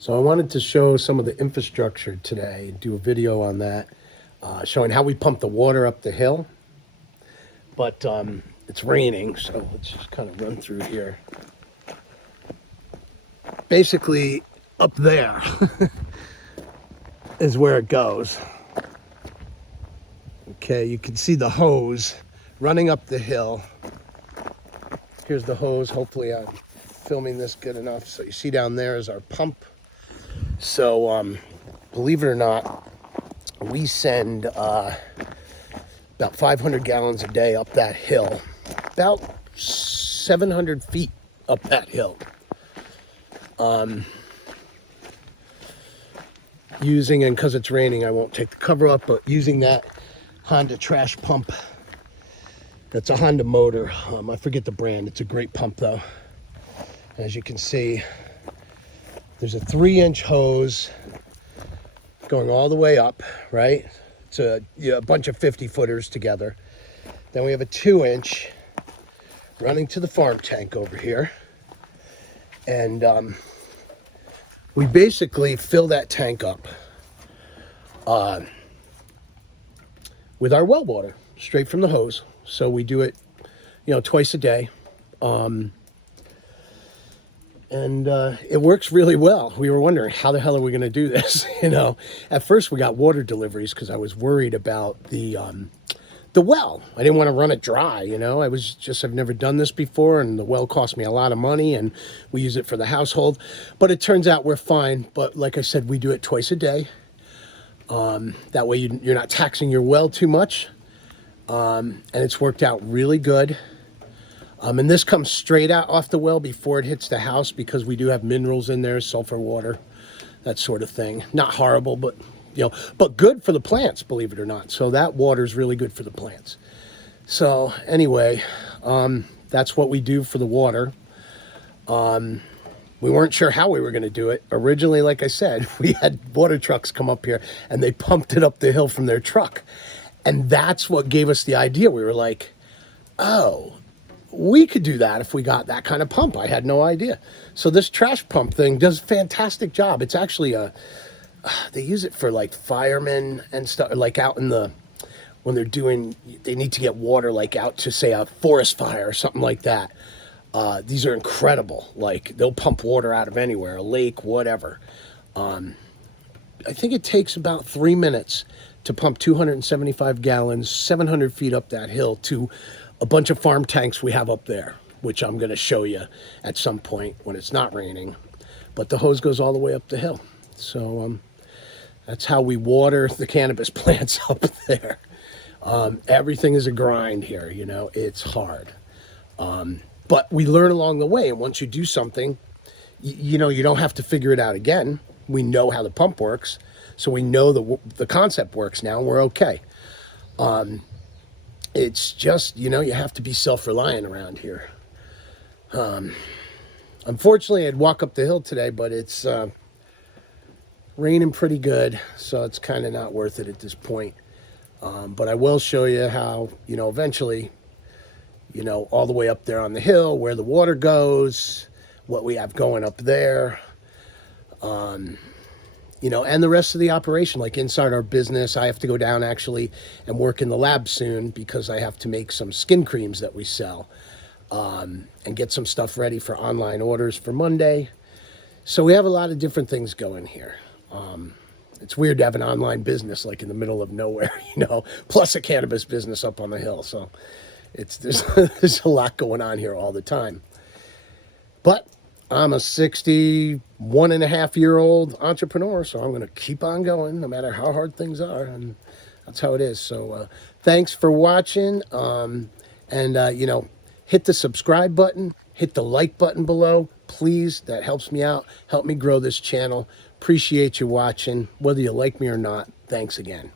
So I wanted to show some of the infrastructure today and do a video on that, showing how we pump the water up the hill. But it's raining, so let's just kind of run through here. Basically, up there is where it goes. Okay, you can see the hose running up the hill. Here's the hose. Hopefully I'm filming this good enough. So you see down there is our pump. So believe it or not, we send about 500 gallons a day up that hill, about 700 feet up that hill. Using, and because it's raining, I won't take the cover up, but using that Honda trash pump. That's a Honda motor. I forget the brand. It's a great pump though. As you can see, there's a 3-inch hose going all the way up, right? It's a bunch of 50-footers together. Then we have a 2-inch running to the farm tank over here. And we basically fill that tank up with our well water, straight from the hose. So we do it, twice a day. And it works really well. We were wondering, how the hell are we going to do this? At first we got water deliveries because I was worried about the well. I didn't want to run it dry, I've never done this before, and the well cost me a lot of money, and we use it for the household. But it turns out we're fine. But like I said, we do it twice a day. That way you're not taxing your well too much. And it's worked out really good. And this comes straight out off the well before it hits the house, because we do have minerals in there, sulfur water, that sort of thing. Not horrible, but but good for the plants, believe it or not. So that water is really good for the plants. So anyway, that's what we do for the water. We weren't sure how we were going to do it. Originally, like I said, we had water trucks come up here and they pumped it up the hill from their truck. And that's what gave us the idea. We were like, oh, we could do that if we got that kind of pump. I had no idea. So this trash pump thing does a fantastic job. It's actually they use it for like firemen and stuff, like out in when they need to get water, like out to say a forest fire or something like that. These are incredible. Like, they'll pump water out of anywhere, a lake, whatever. I think it takes about 3 minutes to pump 275 gallons, 700 feet up that hill to a bunch of farm tanks we have up there, which I'm going to show you at some point when it's not raining. But the hose goes all the way up the hill. So that's how we water the cannabis plants up there. Everything is a grind here, it's hard. But we learn along the way, and once you do something, you don't have to figure it out again. We know how the pump works, so we know the concept works now, and we're okay. It's just, you have to be self-reliant around here. Unfortunately, I'd walk up the hill today, but it's raining pretty good, so it's kind of not worth it at this point. But I will show you how, eventually, all the way up there on the hill, where the water goes, what we have going up there, and the rest of the operation, like inside our business. I have to go down actually and work in the lab soon, because I have to make some skin creams that we sell, and get some stuff ready for online orders for Monday. So we have a lot of different things going here. It's weird to have an online business like in the middle of nowhere, plus a cannabis business up on the hill. So there's a lot going on here all the time. But I'm a 61-and-a-half-year-old entrepreneur, so I'm going to keep on going no matter how hard things are, and that's how it is. So thanks for watching, hit the subscribe button, hit the like button below, please. That helps me out, help me grow this channel. Appreciate you watching, whether you like me or not. Thanks again.